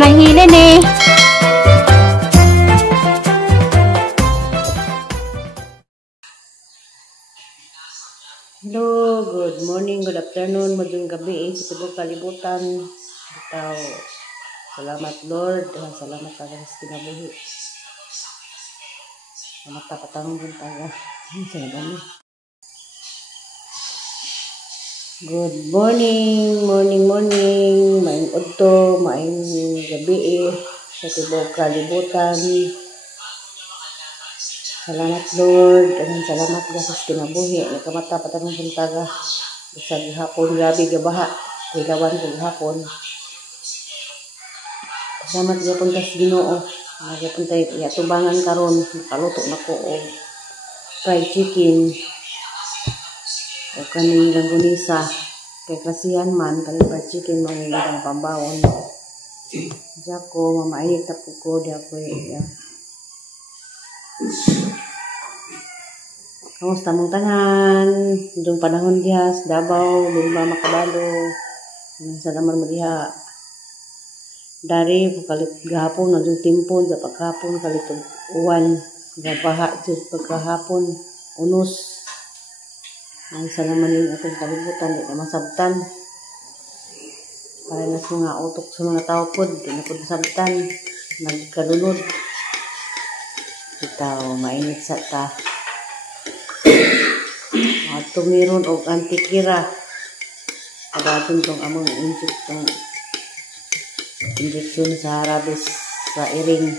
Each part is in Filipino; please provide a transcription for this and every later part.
lang hilin eh. Hello, good morning, good afternoon, magandang gabi sa tibok kalibutan. Ikaw, salamat Lord, salamat talaga sa kinabuhi. Salamat tapatang din tayo. Good morning, morning, maing udto, maing gabi sa tibok kalibutan. Salamat Lord, salamat ka sa kinabuhi. Nakamata patang buntaga. Sa hapon, grabe gabaha. Kuilawan kong hapon. Salamat ka punta sa Ginoo. Nagapunta tubangan karon. Nakaluto na ko o fried chicken. O kaning langgunisa. Kay klasihan man, kaning fried chicken, mangilang pambawon. Diya ko, mamainit na po ko. Diya ko kamusta mong tanan? Itong panahon diyas, Davao, Lumba, Makabalo. Sa naman mo diha. Dari, kalit gahapon, nandun timpon, sa pagkahapon, kalit uwan, gabaha, pagkahapon, unos. Ang sa naman yung atong kalibutan, di ka masabtan. Para na sa mga utok sa mga tao po, di na po masabtan. Nagkalunod. Itaw, mainit sa ta. Tumiron o antikira. Abatin tong among injection sa rabies sa iring.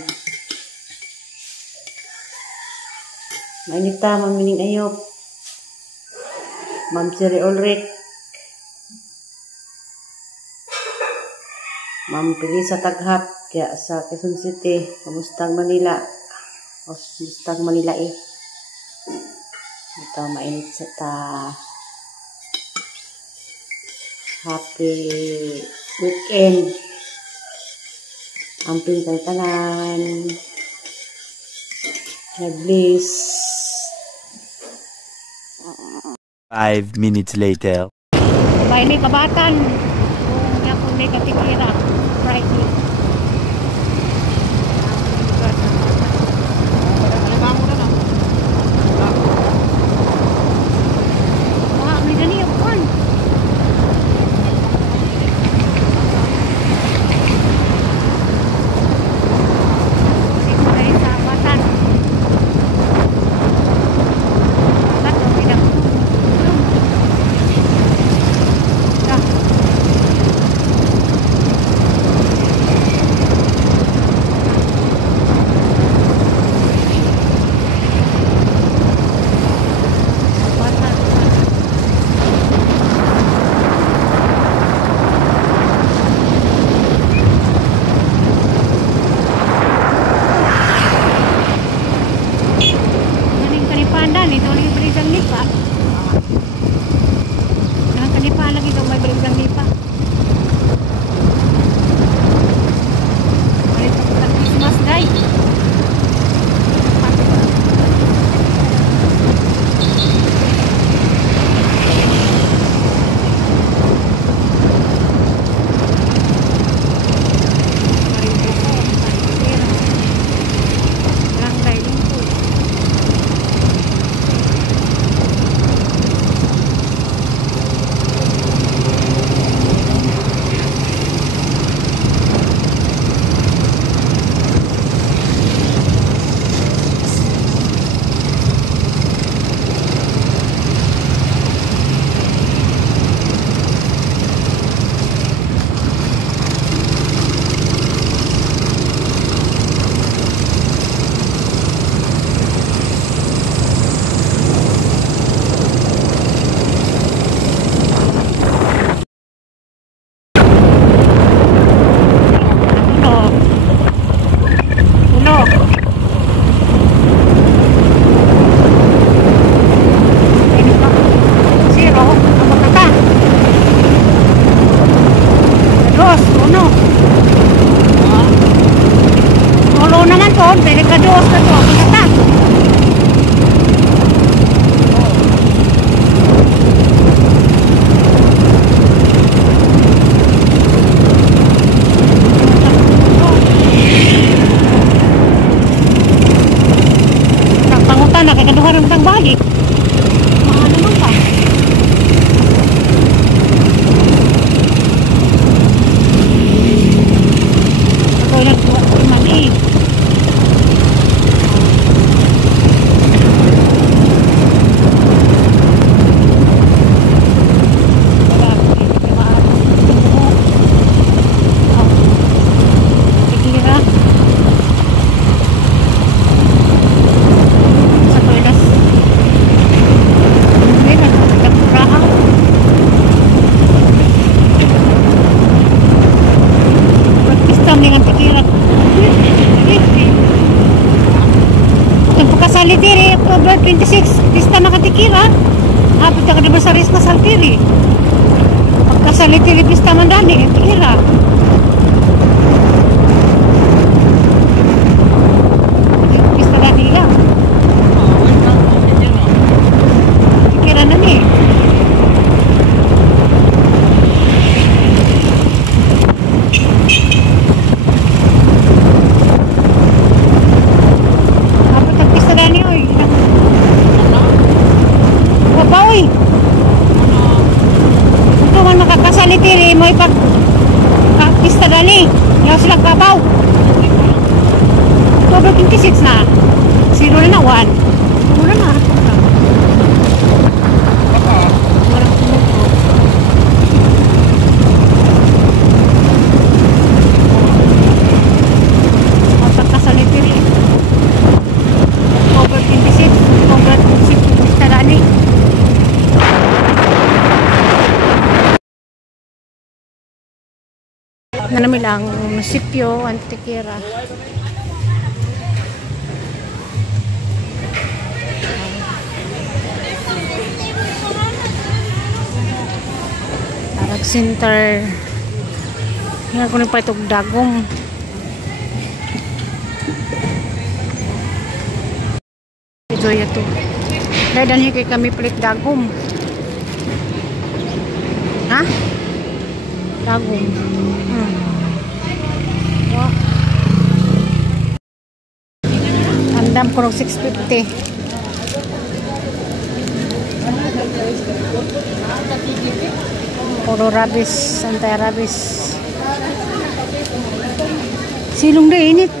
Mainit ta, mamining ayop. Ma'am Siri Ulrich. Ma'am Pilisa Taghap. Kaya sa Quezon City. Kamustang Manila. O kamustang Manila eh. Ito, mainit sa ta. Happy weekend. Amping kang tanan. God-bless. 5 minutes later. May kabatan. Kung yan kung may katikira. Friday. Delikadus na to. Kata. ning tikira. Itong pagkasali diri, October 26, pista makatikira. Hapit ang anniversary sa Saltiri. Pagkasali diri, pista mandani, tikira. Pista dani lang. Tikira na ni. Tiri mo ipag pista dali yaw silang papaw October 26 na 0 na 1 muna na pagkasali tiri October 26 October 26 pista dali na namin lang munisipyo Antiquera. Tarag Center. Yan ko pa itong dagong. Ito ito. Dahil dahil kay kami pelit dagong. Ha? Dagong. Andam ko ng 650. Puro rabis, anti-rabis. Silong na init.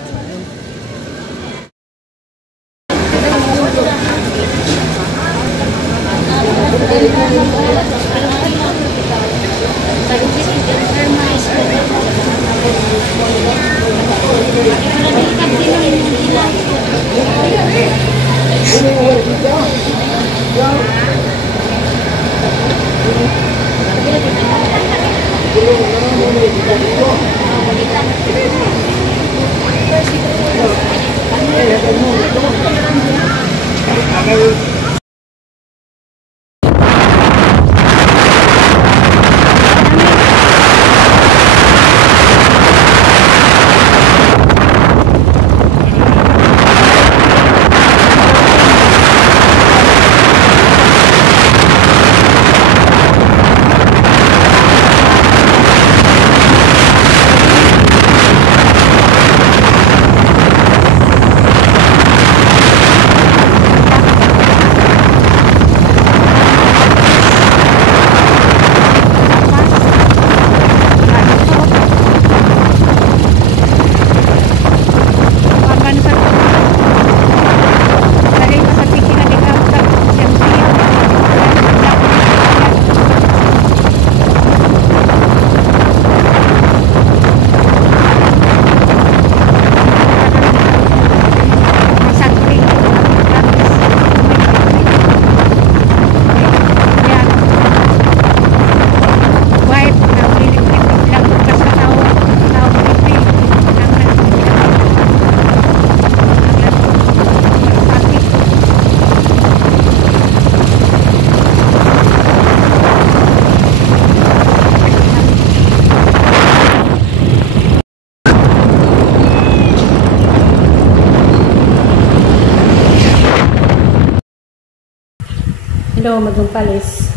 Hello, Madumpalis.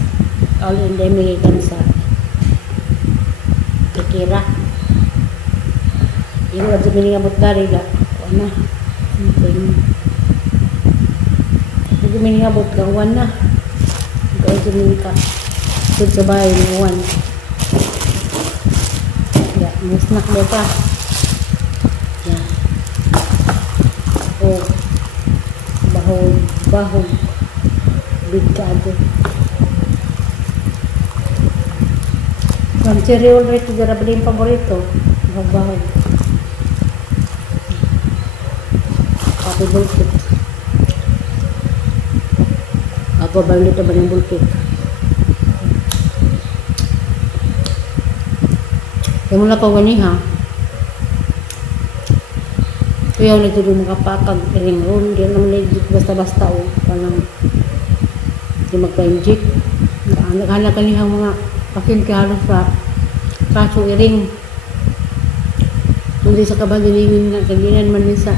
All endemic sa Tikira. Yung wad sa abot dari ga. Wana. Yung abot ga wana. Ikaw sa ka. Ito sa bahay ni Juan. Ya, may snack mo pa. Ya. Oh. Bahog. Bigado. Ang cereal rito, jara bali yung paborito. Bahog. Happy bulkit. Ako ba ulit ba ng bulkit? Kaya mula ko gani ha. Kaya ulit doon makapakag ring roll. Di naman legit basta-basta o. Parang di magpa-inject. Naghanap kanihang mga pasyente halos sa kaso iring. Hindi sa kabadilingin nga kaginan man sa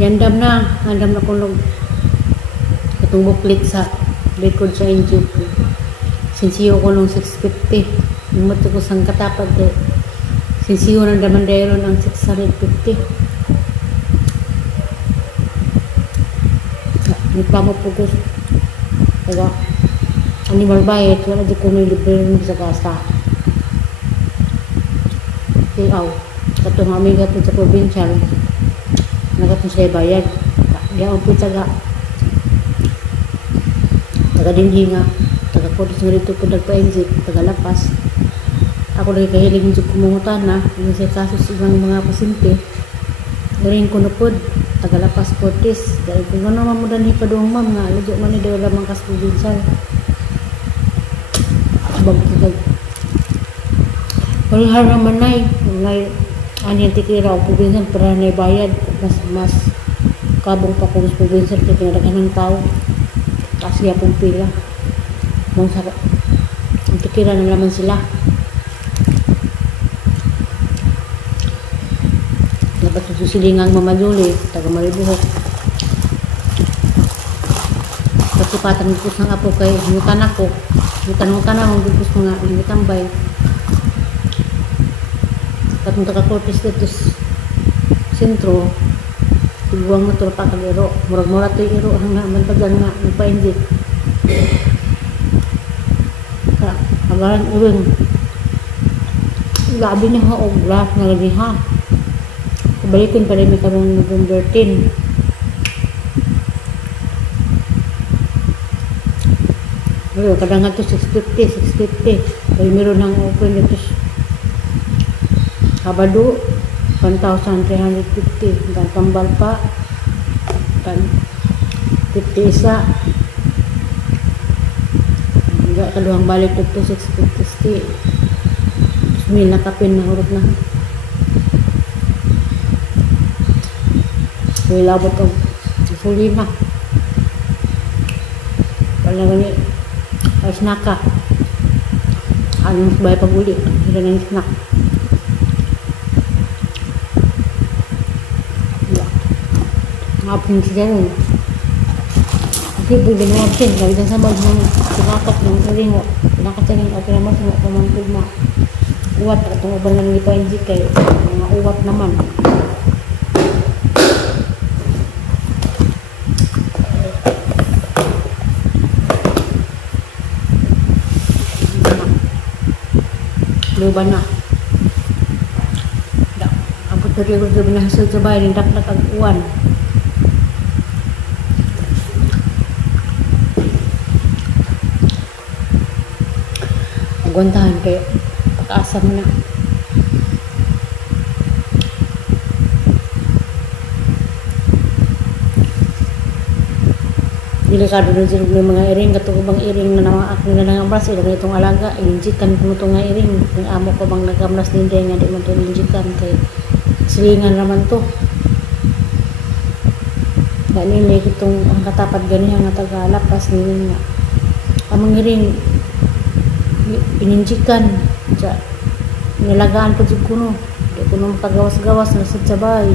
yandam na kulog. Itong buklit sa record sa inject. Sinsiyo ko nung 650. Numato ko sang katapad eh. Sinsiyo ng damandero ng 650. Nagpamapugos. Kaya, animal bayad. Wala di ko may libre rin sa kasa. Kaya, katong amiga po sa provincial, nagatong sila bayad. Kaya ang po taga dinhi nga, taga kodis nga rito po nagpa-exit, taga lapas. Ako lagi kahilig yung kumungutan na, yung sa kasos ibang mga pasyente. Galing ko na po, tagalapas Cortes. Dahil kung ano mamudan ni padung ma'am nga, lagyo man ni daw lamang kas provincial. Bagtagag. Palihar naman na ngay anyan tikira o provincial para na bayad. Mas kabong pa kung provincial kaya tinadagan ng tao. Kasi yapong pila. Mong sarap. Ang tikira na naman sila. Dapat susilingang mamaduli, taga Maribuhok. Katipatan ko sang apo kay mutan ako. Mutan akong gugos mga tambay. Katong taga Cortes dito sentro. Tiguang motor pa kagero. Murag-mura to iro hanggang mantagan nga nagpa-inject. Agaran urang. Gabi niya ha og lahat nga lagi ha. Balikin pa rin may karong November 10. Pero kadang nga ito 650. Kaya meron ng open ito Sabado 1,350. Dan tambal pa 50 isa. Hanggang kaluhang balik ito 650. May nakapin na hurot na. May labot ang gasolina. Wala gani ay snacka. Ano mas bayar pag-uli. Hindi na yung snack. Ngapin siya rin. Kasi pwede mo ngapin. Lagi na sa mag ng sinakat ng ringo. Sinakat siya rin. Okay naman sa pamangkog na uwat. At itong uban na nilipa yung kay mga uwat naman. Luban na. Abot na rin ko binahasod sa bayan, dakdak ang uwan. Agwantahan kayo. Pag-asa mo na. Delikado na sila ng mga iring, katong bang iring na namaak nila ng ambras, ilang itong alaga, injikan ko ito nga iring, yung amo ko bang nag-ambras ninday nga di man ito injikan, kay silingan naman to. Dahil itong ang katapat ganihan nga taga-lapas nila nga. Amang iring, pininjikan, nilagaan ko dyan kuno, di ko nung pagawas-gawas, nasad sa bahay.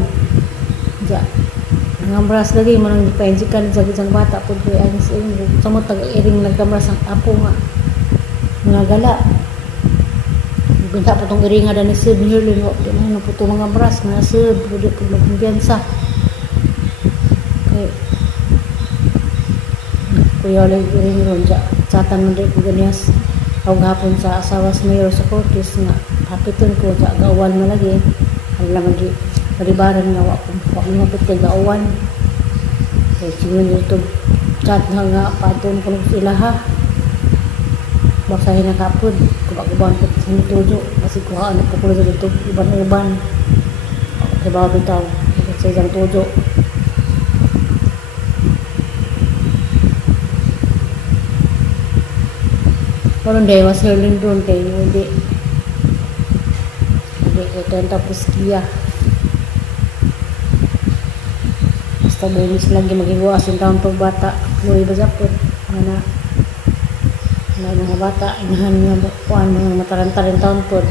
Ang ambras lagi mo nang ipainsikan sa isang bata po ko ay sa mo tag-iring nagkamras ang apo nga mga gala ganda po itong iringa na ni Sib Hirling na po itong mga ambras nga Sib pwede po magkumpiyansa kaya kuya ulit iring ron satan mo rin po ganiyas tawag hapon sa asawa sa mayor sa Cortes nga hapiton ko sa gawan mo lagi alam naman di paribaran nga wak lumapit kay gaawan kaya sinun ito chat nga paton ko sila ha baksahin na kapod kubak-kubahan ko sa nitudo kasi kuhaan po ko sa dito iban-iban kaya bago bitaw sa isang tudo parang day was healing doon kayo hindi ko 30 puskiya basta bumis lagi maghiwaas yung taon pag bata luwi ba sapot na mga bata inahan nga kuan mga matarantarin taon po